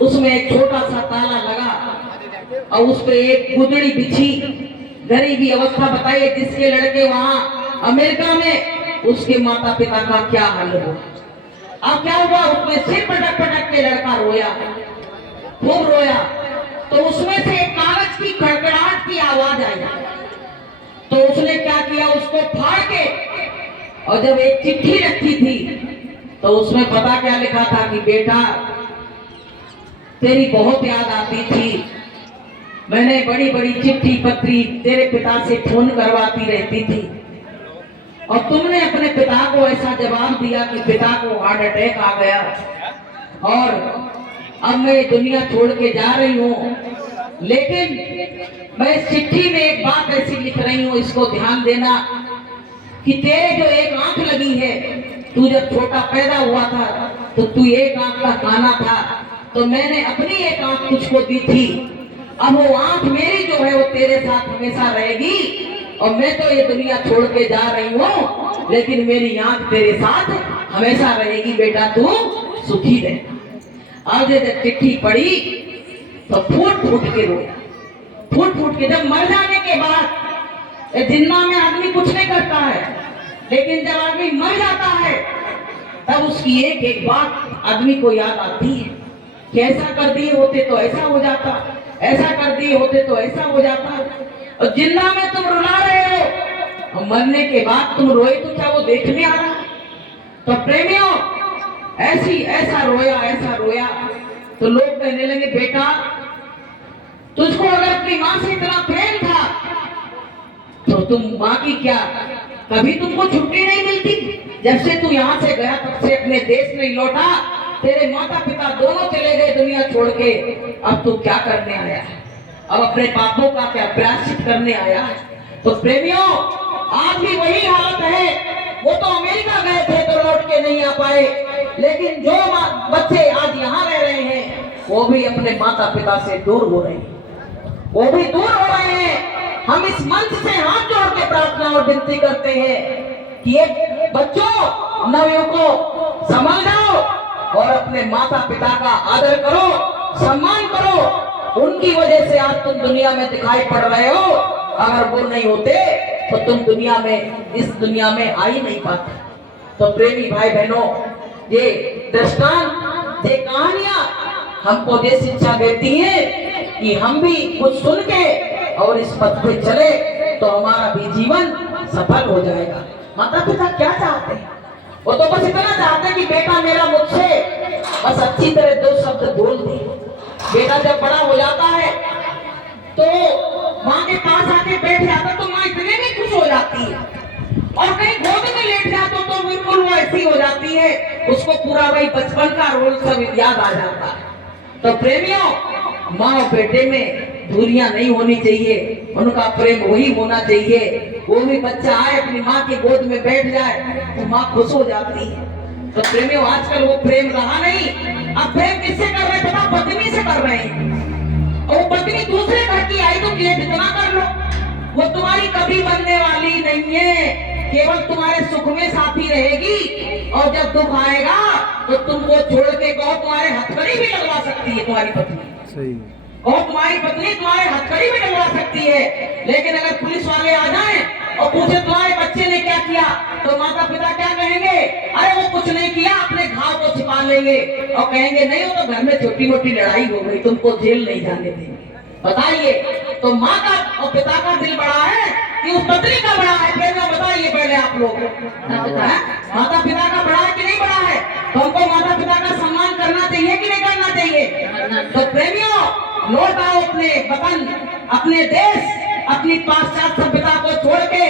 उसमें एक छोटा सा ताला लगा और उस पर एक गुदड़ी बिछी। गरीबी अवस्था बताइए जिसके लड़के वहां अमेरिका में, उसके माता पिता का क्या हाल हो। अब क्या हुआ, उसमें सिर पटक पटक के लड़का रोया, खूब रोया। तो उसमें से एक कागज की खड़खड़ाहट की आवाज आई। तो उसने क्या किया, उसको फाड़ के, और जब एक चिट्ठी रखी थी तो उसमें पता क्या लिखा था कि बेटा तेरी बहुत याद आती थी, मैंने बड़ी बड़ी चिट्ठी पत्री तेरे पिता से फोन करवाती रहती थी, और तुमने अपने पिता को ऐसा जवाब दिया कि पिता को हार्ट अटैक आ गया और अब मैं दुनिया छोड़ के जा रही हूँ। लेकिन मैं इस चिट्ठी में एक बात ऐसी लिख रही हूँ, इसको ध्यान देना कि तेरे जो एक आंख लगी है, तू जब छोटा पैदा हुआ था तो तू एक आंख का काना था, तो मैंने अपनी एक आंख तुझको दी थी। अब वो आंख मेरी जो है वो तेरे साथ हमेशा रहेगी, और मैं तो ये दुनिया छोड़ के जा रही हूँ, लेकिन मेरी आंख तेरे साथ हमेशा रहेगी। बेटा तू सुखी रहे। आज जब चिट्ठी पढ़ी तो फूट फूट के रोया, फूट फूट के। जब मर जाने के बाद जिंदा में आदमी कुछ नहीं करता है, लेकिन जब आदमी मर जाता है तब उसकी एक एक बात आदमी को याद आती है कि ऐसा कर दिए होते तो ऐसा हो जाता, ऐसा कर दिए होते तो ऐसा हो जाता। और जिंदा में तुम रुला रहे हो और मरने के बाद तुम रोए तो क्या वो देखने आ रहा है? तो प्रेमियों ऐसा रोया तो लोग कहने लगे बेटा तुझको अगर अपनी माँ से इतना प्रेम था तो तुम माँ की क्या कभी तुमको छुट्टी नहीं मिलती? जब से तू यहाँ से गया तब से अपने देश नहीं लौटा, तेरे माता पिता दोनों चले गए दुनिया छोड़ के, अब तू क्या करने आया है? अब अपने पापों का क्या प्रायश्चित करने आया है? तो प्रेमियों आज भी वही हालत है। वो तो अमेरिका गए थे तो लौट के नहीं आ पाए, लेकिन जो बच्चे आज यहाँ रह रहे हैं वो भी अपने माता पिता से दूर हो रहे हैं, वो भी दूर हो रहे हैं। हम इस मंच से हाथ जोड़ के प्रार्थना और विनती करते हैं कि ये बच्चों नवयुवकों संभल जाओ और अपने माता पिता का आदर करो, सम्मान करो। उनकी वजह से आज तुम दुनिया में दिखाई पड़ रहे हो, अगर वो नहीं होते तो तुम दुनिया में इस दुनिया में आ ही नहीं पाते। तो प्रेमी भाई बहनों, ये दृष्टांत ये कहानियां हमको ये शिक्षा देती हैं कि हम भी कुछ सुन के और इस पथ पे चले तो हमारा भी जीवन सफल हो जाएगा। माता पिता क्या चाहते हैं? वो तो बस इतना चाहते हैं कि बेटा मेरा मुझसे बस अच्छी तरह दो शब्द बोल दे। बेटा जब बड़ा हो जाता है तो माँ के पास आके बैठ जाता तो माँ इतने में खुश हो जाती है, और कहीं गोद में लेट जाता तो बिल्कुल वो ऐसी हो जाती है, उसको पूरा वही बचपन का रोल सब याद आ जाता है। तो प्रेमियों माँ और बेटे में दूरियां नहीं होनी चाहिए, उनका प्रेम वही होना चाहिए। वो भी बच्चा आए अपनी माँ की गोद में बैठ जाए तो माँ खुश हो जाती है। तो प्रेमियों आजकल वो प्रेम रहा नहीं। अब प्रेम किससे कर रहे हैं? पता, पत्नी से कर रहे हैं। और वो पत्नी दूसरे घर की आई तो ये जितना कर लो, वो तुम्हारी कभी बनने वाली नहीं है, केवल तुम्हारे सुख में साथी रहेगी, और जब दुख आएगा तो तुमको छोड़ के कहो तुम्हारे हथकड़ी भी लगवा सकती है तुम्हारी पत्नी। सही। और तुम्हारी पत्नी तुम्हारे हथकड़ी भी लगवा सकती है। लेकिन अगर पुलिस वाले आ जाएं और पूछे तुम्हारे बच्चे ने क्या किया, तो माता पिता क्या कहेंगे? अरे वो कुछ नहीं किया, अपने घाव को छिपा लेंगे और कहेंगे नहीं हो तो घर में छोटी मोटी लड़ाई हो गई, तुमको जेल नहीं जाने देंगे। बताइए, तो माँ का और पिता का दिल बड़ा है कि उस पत्नी का बड़ा है? प्रेमियों बताइए पहले आप लोग, माता पिता का बड़ा है कि नहीं बड़ा है? तो हमको माता पिता का सम्मान करना चाहिए कि नहीं करना चाहिए? तो प्रेमियों लौट आओ अपने वतन, अपने देश, अपनी पाश्चात्य सभ्यता को छोड़ के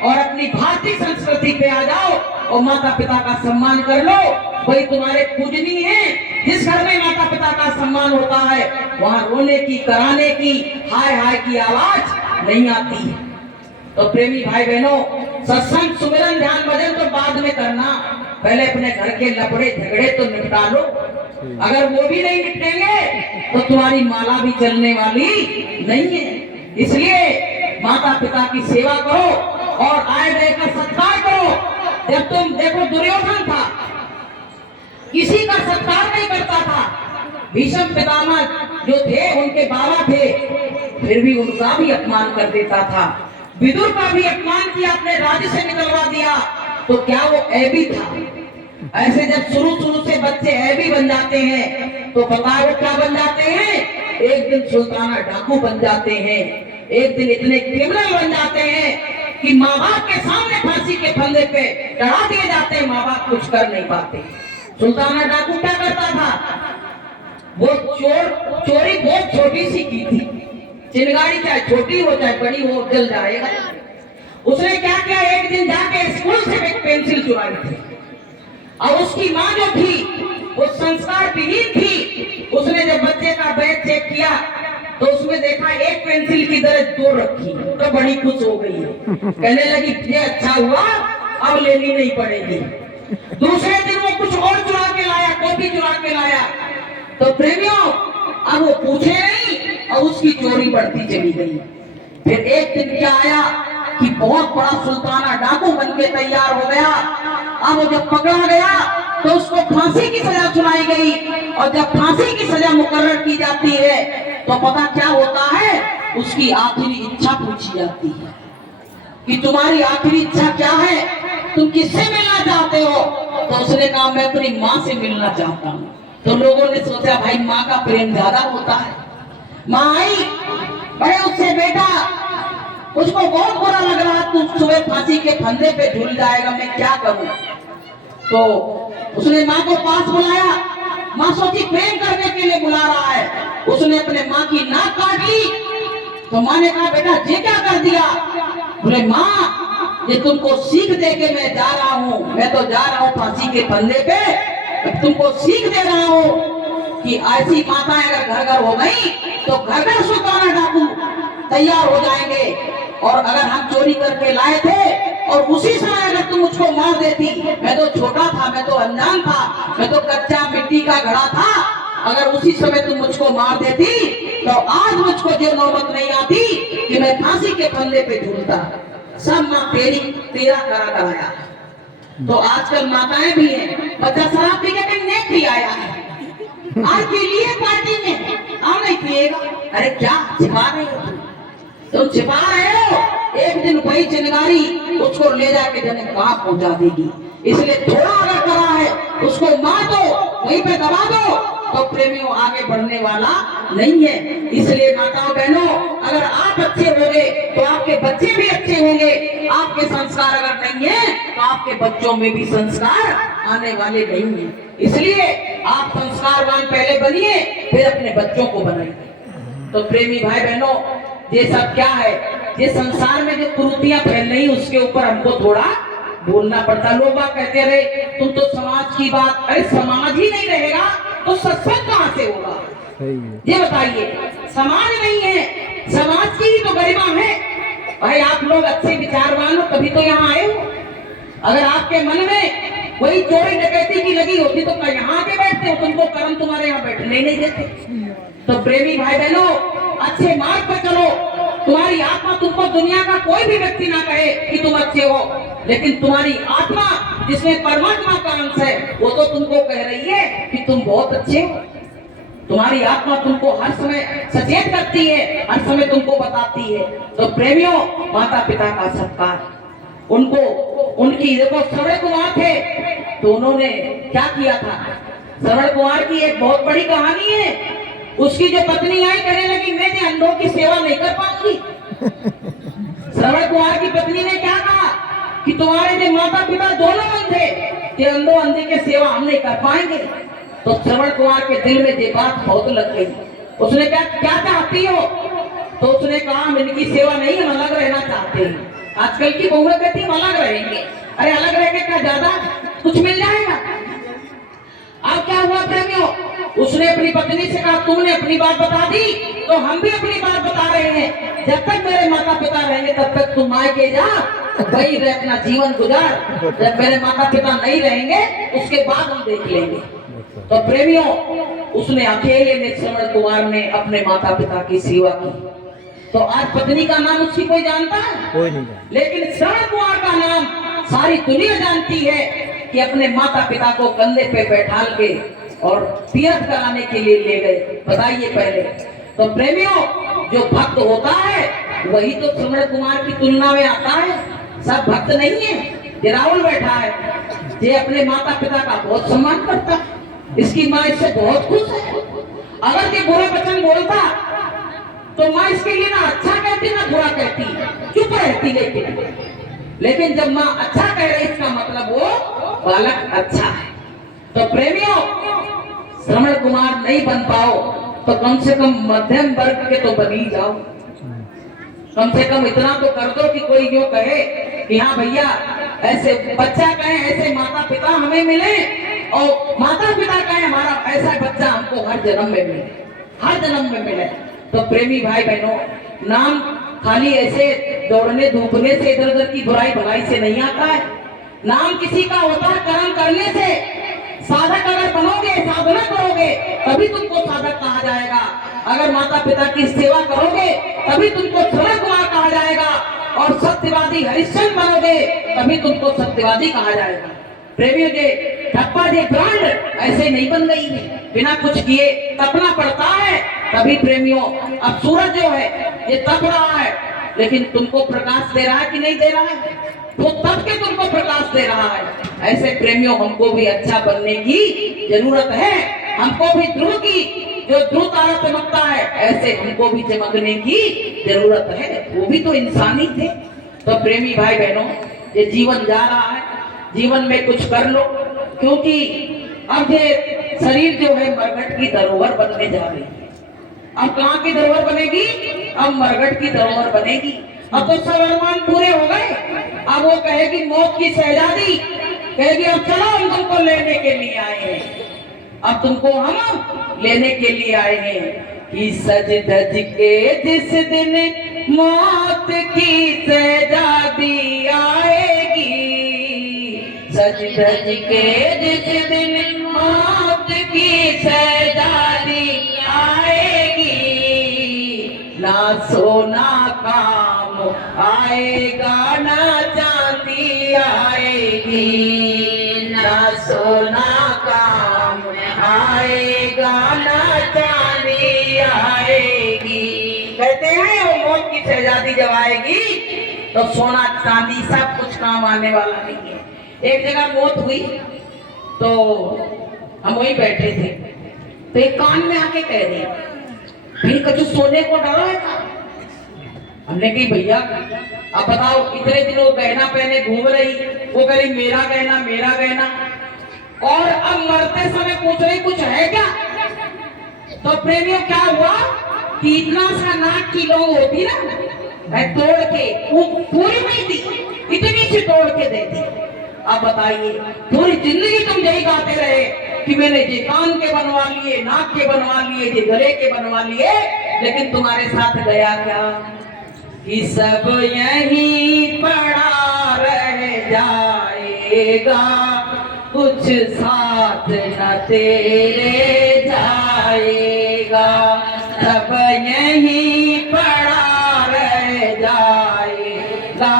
और अपनी भारतीय संस्कृति पे आ जाओ और माता पिता का सम्मान कर लो। वही तुम्हारे पूजनीय है। जिस घर में माता पिता का सम्मान होता है वहाँ रोने की, कराने की, हाय हाय की आवाज नहीं आती है। तो प्रेमी भाई बहनों, सत्संग सुमिरन ध्यान भजन तो बाद में करना, पहले अपने घर के लफड़े झगड़े तो निपटा लो। अगर वो भी नहीं निपटेंगे तो तुम्हारी माला भी चलने वाली नहीं है। इसलिए माता पिता की सेवा करो और आए गए का सत्कार करो। जब तुम देखो दुर्योधन था, किसी का सत्कार नहीं करता था, भीष्म पितामह जो थे उनके बाबा थे, फिर भी उनका भी अपमान कर देता था। विदुर का भी अपमान किया, अपने राज्य से निकलवा दिया, तो क्या वो ऐबी था? ऐसे जब शुरू शुरू से बच्चे ऐबी बन जाते हैं तो पता है वो क्या बन जाते हैं? एक दिन सुल्ताना डाकू बन जाते हैं, एक दिन इतने क्रिमिनल बन जाते हैं कि माँ बाप के सामने फांसी के फंदे पे चढ़ा दिए जाते हैं, माँ बाप कुछ कर नहीं पाते। सुल्ताना डाकू क्या करता था? वो चोरी बहुत छोटी सी की थी, चिंगारी चाहे छोटी हो चाहे बड़ी हो जल जाएगा। उसने क्या किया, एक दिन जाके स्कूल से एक पेंसिल चुराई थी, और उसकी माँ जो थी वो संस्कार विहीन थी। उसने जब बच्चे का बैग चेक किया तो उसमें देखा एक पेंसिल की तरह 2 रखी, तो बड़ी खुश हो गई है, कहने लगी ये अच्छा हुआ, अब लेनी नहीं पड़ेगी। दूसरे दिन वो कुछ और चुरा के लाया, कॉपी चुरा के लाया, तो प्रेमियों अब वो पूछे नहीं और उसकी चोरी बढ़ती चली गई। फिर एक दिन क्या आया कि बहुत बड़ा सुल्ताना डाकू बन के तैयार हो गया। अब जब पकड़ा गया तो उसको फांसी की सजा सुनाई गई, और जब फांसी की सजा मुकर्रर की जाती है तो पता क्या होता है? उसकी आखिरी इच्छा पूछी जाती है कि तुम्हारी आखिरी इच्छा क्या है, तुम किससे मिलना चाहते हो? तो उसने कहा मैं अपनी माँ से मिलना चाहता हूँ। तो लोगों ने सोचा भाई माँ का प्रेम ज्यादा होता है। माँ आई, बड़े उससे बेटा उसको बहुत बुरा लग रहा, तू सुबह फांसी के फंदे पे झूल जाएगा, मैं क्या करूं? तो उसने माँ को पास बुलाया। माँ सोची प्रेम करने के लिए बुला रहा है, उसने अपने माँ की नाक काट ली। तो माँ ने कहा बेटा ये क्या कर दिया? बोले माँ ये तुमको सीख दे के मैं जा रहा हूँ, मैं तो जा रहा हूँ फांसी के फंदे पे, तुमको सीख दे रहा हूँ कि ऐसी माताएं अगर घर घर हो गई तो घर घर सुल्ताना डाकू तैयार हो जाएंगे। और अगर हम चोरी करके लाए थे और उसी समय अगर तुम मुझको मार देती, मैं तो छोटा था, मैं तो अनजान था, मैं तो कच्चा मिट्टी का घड़ा था, अगर उसी समय तुम मुझको मार देती तो आज मुझको ये नौबत नहीं आती कि मैं फांसी के फंदे पे झूलता। सब माँ तेरा करा कराया। तो आजकल माताएं भी हैं, बच्चा शराब पी के कहीं नेक भी आया है, आज के लिए पार्टी में आओ नहीं पिएगा। अरे क्या छिपा रहे हो तुम छिपा रहे हो? एक दिन वही चिंगारी उसको ले जाके जाने कहाँ पहुंचा देगी। इसलिए थोड़ा अगर करा है उसको मार दो, वहीं पे दबा दो, तो प्रेमियों आगे बढ़ने वाला नहीं है। इसलिए माताओं बहनों, अगर आप अच्छे होंगे तो आपके बच्चे भी अच्छे होंगे। आपके संस्कार अगर नहीं है तो आपके बच्चों में भी संस्कार आने वाले नहीं है। इसलिए आप संस्कारवान पहले बनिए, फिर अपने बच्चों को बनाइए। तो प्रेमी भाई बहनों, ये सब क्या है? ये संसार में जो कुरीतियां फैल रही उसके ऊपर हमको थोड़ा बोलना पड़ता। लोग बात कहते रहे तुम तो समाज की बात, अरे समाज ही नहीं रहेगा तो सत्संग कहाँ से होगा? ये बताइए, समाज नहीं है, समाज की ही तो गरिमा है। भाई आप लोग अच्छे विचारवान हो तभी तो यहाँ आए हो। अगर आपके मन में वही चोरी डकैती की लगी होती तो क्या यहाँ आके बैठते हो? तुमको कर्म तुम्हारे यहाँ बैठने नहीं देते। तो प्रेमी भाई बहनों, अच्छे मार्ग पर चलो। तुम्हारी आत्मा तुमको दुनिया का कोई भी व्यक्ति ना कहे कि तुम अच्छे हो, लेकिन तुम्हारी आत्मा जिसमें परमात्मा का अंश है वो तो तुमको कह रही है कि तुम बहुत अच्छे हो। तुम्हारी आत्मा तुमको हर समय सचेत करती है, हर समय तुमको बताती है। तो प्रेमियों, माता पिता का सत्कार, उनको उनकी देखो श्रवण कुमार थे तो उन्होंने क्या किया था? श्रवण कुमार की एक बहुत बड़ी कहानी है। उसकी जो पत्नी आई कहने लगी मैं तो अंधों की सेवा नहीं कर पाऊंगी। श्रवण कुमार की पत्नी ने क्या कहा कि तुम्हारे जो माता पिता दोनों अंधे, ये अंधों अंधे की सेवा हम नहीं कर पाएंगे। तो श्रवण कुमार के दिल में ये बात बहुत लग गई। उसने क्या चाहती हो? तो उसने कहा हम इनकी सेवा नहीं, हम अलग रहना चाहते हैं। आजकल की बहुएं कहती हम अलग रहेंगे। अरे अलग रह के क्या ज्यादा कुछ मिल जाएगा? अब क्या हुआ प्रेमियों? उसने अपनी पत्नी से कहा तुमने अपनी बात बता दी तो हम भी अपनी बात बता रहे हैं। जब तक मेरे माता पिता रहेंगे तब तक तुम मायके जा, वही रह अपना जीवन गुजार। जब मेरे माता पिता नहीं रहेंगे उसके बाद हम देख लेंगे। तो प्रेमियों, उसने अकेले ने श्रवण कुमार ने अपने माता पिता की सेवा की। तो आज पत्नी का नाम उसकी कोई जानता है? कोई नहीं। लेकिन श्रवण कुमार का नाम सारी दुनिया जानती है कि अपने माता पिता को कंधे पे बैठाल के और तीर्थ कराने के लिए ले गए। बताइए पहले तो प्रेमियों, जो भक्त होता है वही तो श्रवण कुमार की तुलना में आता है। सब भक्त नहीं है। ये राहुल बैठा है, ये अपने माता पिता का बहुत सम्मान करता है, इसकी माँ इससे बहुत खुश है। अगर ये बुरे वचन बोलता तो माँ इसके लिए ना अच्छा कहती ना बुरा कहती, चुप रहती। लेकिन जब माँ अच्छा कह रही इसका मतलब वो बालक अच्छा है। तो प्रेमियों, श्रवण कुमार नहीं बन पाओ तो कम से कम मध्यम वर्ग के तो बन ही जाओ। कम से कम इतना तो कर दो कि कोई यो कहे कि हाँ भैया, ऐसे बच्चा कहे ऐसे माता पिता हमें मिले, और माता पिता कहे हमारा ऐसा बच्चा हमको हर जन्म में मिले, हर जन्म में मिले। तो प्रेमी भाई बहनों, नाम खाली ऐसे दौड़ने धूपने से, इधर उधर की बुराई भलाई से नहीं आता है। नाम किसी का होता है कर्म करने से। साधक अगर बनोगे, साधना करोगे, तभी तुमको साधक कहा जाएगा। अगर माता पिता की सेवा करोगे तभी तुमको श्रवण कुमार कहा जाएगा, और सत्यवादी हरिश्चंद्र बनोगे तभी तुमको सत्यवादी कहा जाएगा। प्रेमियों के ठप्पा जी ब्रांड ऐसे नहीं बन गई है, बिना कुछ किए तपना पड़ता है। तभी प्रेमियों, अब सूरज जो है ये तप रहा है, लेकिन तुमको प्रकाश दे रहा है कि नहीं दे रहा है? वो तप के तुमको प्रकाश दे रहा है। ऐसे प्रेमियों, हमको भी अच्छा बनने की जरूरत है। हमको भी ध्रुव की, जो ध्रुव तारा चमकता है, ऐसे हमको भी चमकने की जरूरत है। वो भी तो इंसानी थे। तो प्रेमी भाई बहनों, ये जीवन जा रहा है, जीवन में कुछ कर लो, क्योंकि अब ये शरीर जो है मरघट की धरोहर बनने जा रही है। अब कहाँ की धरोहर बनेगी? अब मरघट की धरोहर बनेगी। अब तो सब अरमान पूरे हो गए। अब वो कहेगी मौत की शहजादी, कहेगी अब चलो हम तुमको लेने के लिए आए हैं, अब तुमको हम लेने के लिए आए हैं। कि सज धज के जिस दिन मौत की शहजादी आएगी, सज धज के जिस दिन मौत की शहजादी आएगी, ना सोना काम आएगा ना चांदी आएगी, ना सोना काम आएगा ना चांदी आएगी। कहते हैं वो मौत की शहजादी जब आएगी तो सोना चांदी सब कुछ काम आने वाला नहीं है। एक जगह मौत हुई तो हम वहीं बैठे थे, तो एक कान में आके कह दिया, फिर कछु सोने को डरा है? हमने कही भैया अब बताओ, इतने दिन वो गहना पहने घूम रही, वो कह रही मेरा गहना मेरा गहना, और अब मरते समय पूछ रही कुछ है क्या? तो प्रेमियों क्या हुआ कि इतना सा नाक की लोग होती ना, तोड़ के वो पूरी नहीं थी, इतनी सी तोड़ के दे दी। अब बताइए, पूरी जिंदगी तुम यही गाते रहे कि मैंने ये कान के बनवा लिए, नाक के बनवा लिए, ये गले के बनवा लिए, लेकिन तुम्हारे साथ गया क्या? कि सब यहीं पड़ा रह जाएगा, कुछ साथ न तेरे जाएगा, सब यहीं पड़ा रह जाएगा,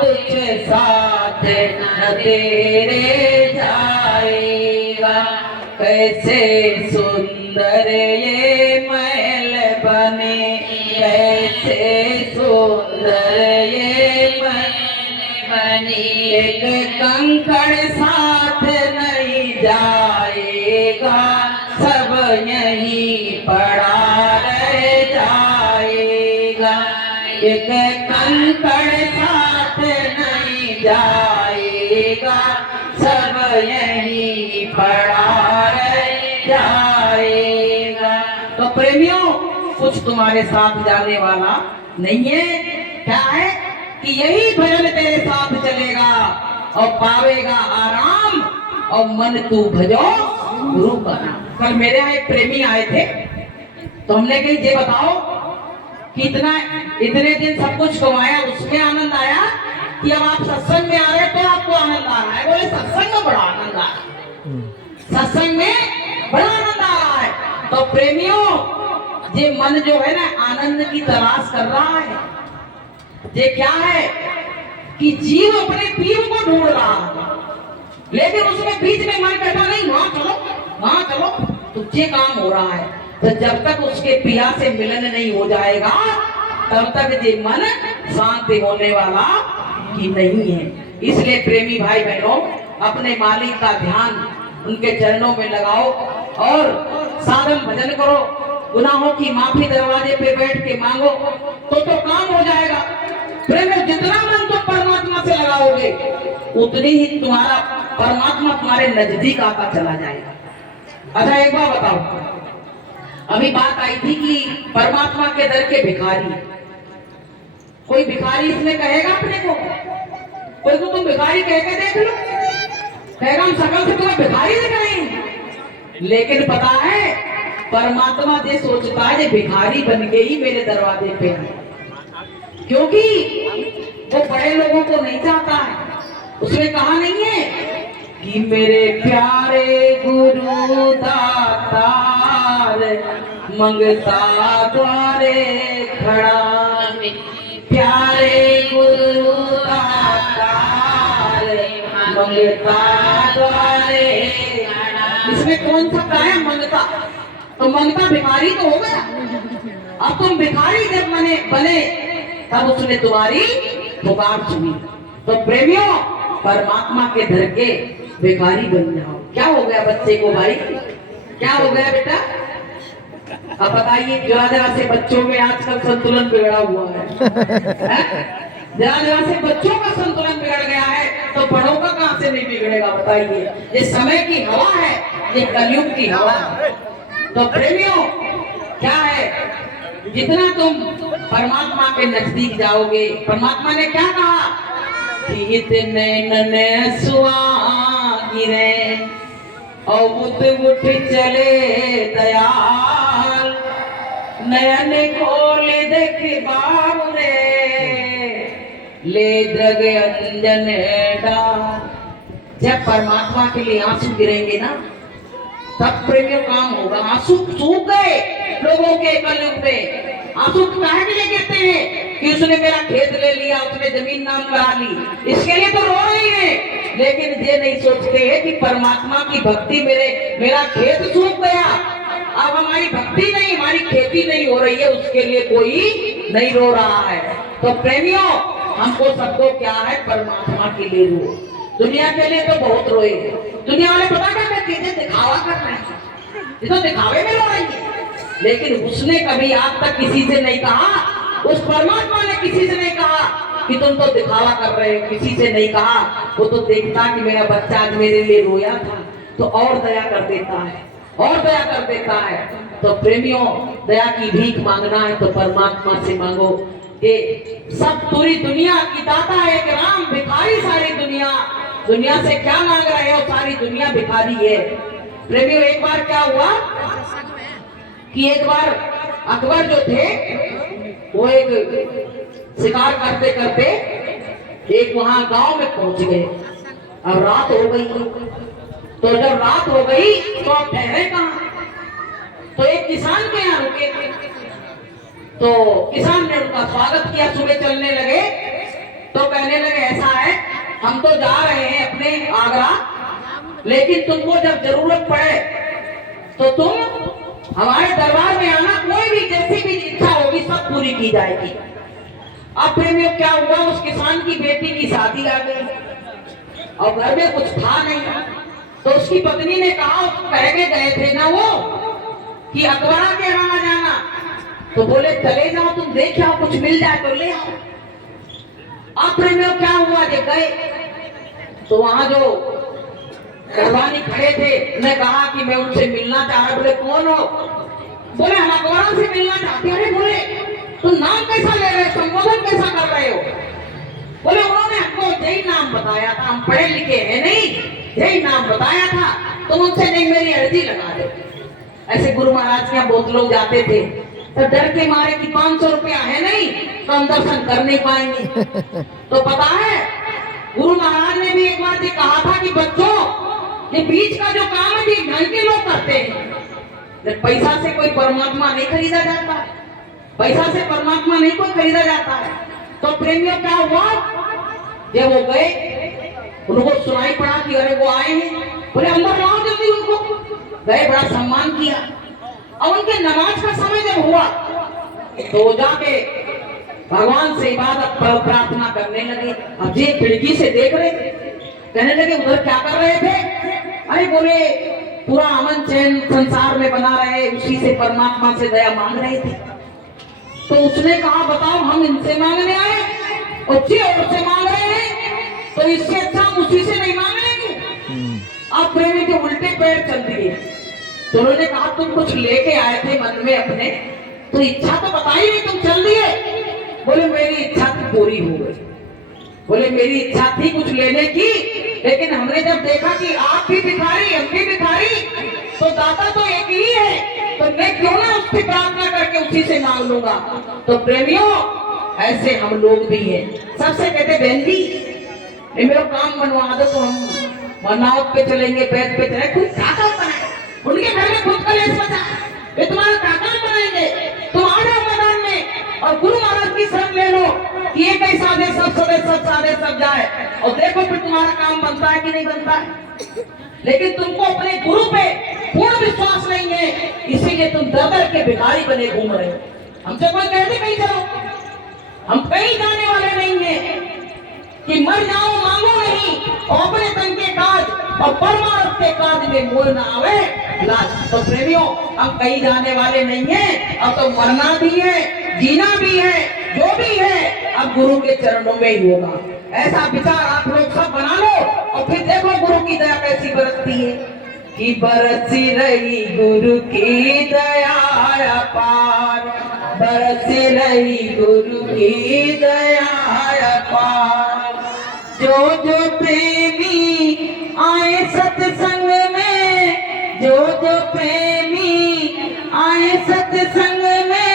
कुछ साथ न तेरे जाएगा। कैसे सुंदर ये महल बने, कैसे सुंदर ये महल बने, एक कंकड़ साथ नहीं जाएगा, सब यहीं पड़ा रह जाएगा, एक कंकड़ साथ नहीं जाएगा, सब यहीं पड़ा रह जाएगा। तो प्रेमियों, कुछ तुम्हारे साथ जाने वाला नहीं है। क्या है कि यही भजन तेरे साथ चलेगा और पावेगा आराम, और मन तू भजो गुरु का नाम। कल मेरे यहाँ एक प्रेमी आए थे, तो हमने कही ये बताओ कि इतने दिन सब कुछ कमाया, उसमें आनंद आया कि अब आप सत्संग में आ रहे तो आपको आनंद आ रहा है? बोले सत्संग में बड़ा आनंद आ रहा है, सत्संग में बड़ा आनंद आ रहा है। तो प्रेमियों, ये मन जो है ना आनंद की तलाश कर रहा है। ये क्या है कि जीव अपने पीर को ढूंढ रहा है, लेकिन उसमें बीच में मन कहता नहीं, वहां चलो वहां चलो, तुझे काम हो रहा है। तो जब तक उसके पिया से मिलन नहीं हो जाएगा तब तक ये मन शांत होने वाला ही नहीं है। इसलिए प्रेमी भाई बहनों, अपने मालिक का ध्यान उनके चरणों में लगाओ और साधन भजन करो, गुनाहों की माफी दरवाजे पे बैठ के मांगो तो काम हो जाएगा। प्रेम में जितना मन तुम परमात्मा से लगाओगे उतनी ही तुम्हारा परमात्मा तुम्हारे नजदीक आता चला जाएगा। अच्छा एक बात बताओ, अभी बात आई थी कि परमात्मा के दर के भिखारी, कोई भिखारी इसमें कहेगा अपने को, कोई को तुम भिखारी कह के देख लो, कहेगा हम सकल से तुम्हें भिखारी दिखाएंगे। लेकिन पता है परमात्मा ये सोचता है ये भिखारी बन के ही मेरे दरवाजे पे है, क्योंकि वो बड़े लोगों को नहीं चाहता है। उसमें कहा नहीं है कि मेरे प्यारे गुरु दातार मंगता द्वारे खड़ा, प्यारे गुरु दातार मंगता द्वारे खड़ा। इसमें कौन सा है मंगता? तो मंगता भिखारी तो हो गया। अब तुम भिखारी जब बने तब उसने तुम्हारी पुकार सुनी। तो प्रेमियों, परमात्मा के दर के भिखारी बन जाओ। क्या हो गया बच्चे को भाई, क्या हो गया बेटा? अब बताइए, जरा जरा से बच्चों में आजकल संतुलन बिगड़ा हुआ है, जरा जरा से बच्चों का संतुलन बिगड़ गया है तो बड़ों का कहां से नहीं बिगड़ेगा बताइए। ये समय की हवा है, ये कलयुग की हवा है। तो प्रेमियों क्या है, जितना तुम परमात्मा के नजदीक जाओगे, परमात्मा ने क्या कहा कि इतने नन्हे सुहागिने और उठ चले दयाल, नयन खोल देख बाबरे ले दग अंजन डाल। जब परमात्मा के लिए आंसू गिरेंगे ना तब प्रेमियों काम होगा। आंसू सूख गए लोगों के कलयुग में, आंसू काहे के लिए गिरते हैं कि उसने मेरा खेत ले लिया, उसने जमीन नाम करा ली, इसके लिए तो रो रही है। लेकिन ये नहीं सोचते हैं कि परमात्मा की भक्ति मेरा खेत सूख गया, अब हमारी भक्ति नहीं, हमारी खेती नहीं हो रही है, उसके लिए कोई नहीं रो रहा है। तो प्रेमियों, हमको सबको क्या है, परमात्मा के लिए रो। दुनिया के लिए तो बहुत रोए, दुनिया वाले पता क्या करते हैं, दिखावा कर रहे हैं, ये तो दिखावे में रो रही है। लेकिन उसने कभी आज तक किसी से नहीं कहा, उस परमात्मा ने किसी से नहीं कहा कि तुम तो दिखावा कर रहे हो, किसी से नहीं कहा। वो तो देखता कि मेरा बच्चा आज मेरे लिए रोया था तो और दया कर देता है, और दया कर देता है। तो प्रेमियों, दया की भीख मांगना है तो परमात्मा से मांगो। ये सब पूरी दुनिया की दाता एक राम, भिखारी सारी दुनिया। दुनिया से क्या मांग रहे हो, सारी दुनिया भिखारी है। प्रेमियों, एक बार क्या हुआ कि एक बार अकबर जो थे वो एक शिकार करते करते एक वहां गांव में पहुंच गए। अब रात हो गई, तो जब रात हो गई तो आप ठहरे कहां? तो एक किसान के यहाँ रुके, तो किसान ने उनका स्वागत किया। सुबह चलने लगे तो कहने लगे ऐसा है, हम तो जा रहे हैं अपने आगरा, लेकिन तुमको जब जरूरत पड़े तो तुम हमारे दरबार में आना, कोई भी जैसी भी इच्छा होगी सब पूरी की जाएगी। अब प्रेमियों क्या हुआ, उस किसान की बेटी की शादी आ गई और घर में कुछ था नहीं, तो उसकी पत्नी ने कहा, कह के गए थे ना वो कि अकबरा के यहाँ जाना, तो बोले चले जाओ, तुम देख आओ, कुछ मिल जाए तो ले आओ। अब प्रेमियों क्या हुआ, जब गए तो वहां जो दरबारी खड़े थे उन्हें कहा कि मैं उनसे मिलना चाह रहा। बोले कौन हो? बोले हम अकबरा से मिलना चाहते हैं। बोले तुम नाम कैसा ले रहे हो, संबोधन कैसा कर रहे हो? बोले उन्होंने हमको यही नाम बताया था, हम पढ़े लिखे हैं नहीं, यही नाम बताया था, तुम उनसे नहीं मेरी अर्जी लगा दो। ऐसे गुरु महाराज के यहाँ बहुत लोग जाते थे तो डर के मारे कि 500 रुपया है नहीं तो हम दर्शन कर नहीं पाएंगे। तो पता है गुरु महाराज ने भी एक बार ये कहा था कि बच्चों, ये बीच का जो काम है ये ढंग के लोग करते हैं, पैसा से कोई परमात्मा नहीं खरीदा जाता है, पैसा से परमात्मा नहीं कोई खरीदा जाता है। तो प्रेमियों क्या हुआ, जब वो गए उनको सुनाई पड़ा कि अरे वो आए हैं, बोले अंदर लाओ जल्दी उनको। गए, बड़ा सम्मान किया। और उनके नमाज का समय जब हुआ तो वो जाके भगवान से इबादत प्रार्थना करने लगे। अब ये खिड़की से देख रहे थे, कहने लगे उधर क्या कर रहे थे? अरे बोले पूरा अमन चैन संसार में बना रहे, उसी से परमात्मा से दया मांग रहे थे। तो उसने कहा बताओ हम इनसे मांगने आए और और से मांग रहे हैं, तो इससे अच्छा हम उसी से नहीं मांग लेंगे। अब प्रेमी के उल्टे पैर चल दिए। तो उन्होंने कहा तुम कुछ लेके आए थे मन में अपने, तो इच्छा तो बताई नहीं, तुम चल दिए। बोले मेरी इच्छा तो पूरी हो गई। बोले मेरी इच्छा थी कुछ लेने की, लेकिन हमने जब देखा कि आप भी भिखारी हम भी भिखारी, तो दाता तो एक ही है, तो मैं क्यों ना उसकी प्रार्थना करके उसी से मांग लूंगा। तो प्रेमियों ऐसे हम लोग भी हैं। सबसे कहते बहन जी मेरा काम बनवा दो तो हम मनावत पे चलेंगे, बैठ पे चले, खुद क्या काम बनाए, उनके घर में खुद कलेश बचा, ये तुम्हारा क्या काम बनाएंगे। तुम आ जाओ मैदान में और गुरु महाराज की शरण ले लो कि ये कई साधे सब सदे सब साधे सब जाए, और देखो फिर तुम्हारा काम बनता है कि नहीं बनता है। लेकिन तुमको अपने गुरु पे पूर्ण विश्वास नहीं है, इसीलिए तुम दर के भिखारी बने घूम रहे हो। हमसे कोई कहते कहीं चलो, हम कहीं जाने वाले नहीं है कि मर जाओ मांगो नहीं, और अपने तन के काज और परमार्थ के काज में मोल ना आवे लाज। तो प्रेमियों हम कहीं जाने वाले नहीं है, अब तो मरना भी है जीना भी है, जो भी है अब गुरु के चरणों में ही होगा। ऐसा विचार आप लोग सब बना लो और फिर देखो गुरु की दया कैसी बरसती है कि बरसी रही गुरु की दया अपार, बरसी रही गुरु की दया अपार। जो जो प्रेमी आए सत्संग में, जो जो प्रेमी आए सत्संग में,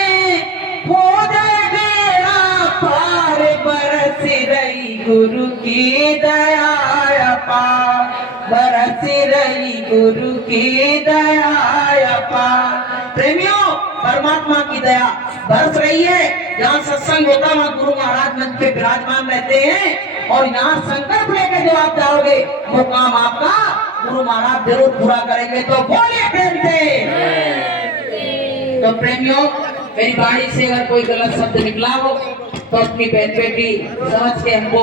हो जाए बेड़ा पार, बरस रही गुरु की दया अपार, बरस रही गुरु की दया अपार। प्रेमियों परमात्मा की दया बरस रही है। जहाँ सत्संग होता है वहाँ गुरु महाराज मंच पे विराजमान रहते हैं, और यहाँ संकल्प लेकर जो आप जाओगे वो काम आपका गुरु महाराज जरूर पूरा करेंगे। तो बोले प्रेम से। तो प्रेमियों मेरी वाणी से अगर कोई गलत शब्द निकला हो तो अपनी बहन बेटी समझ के हमको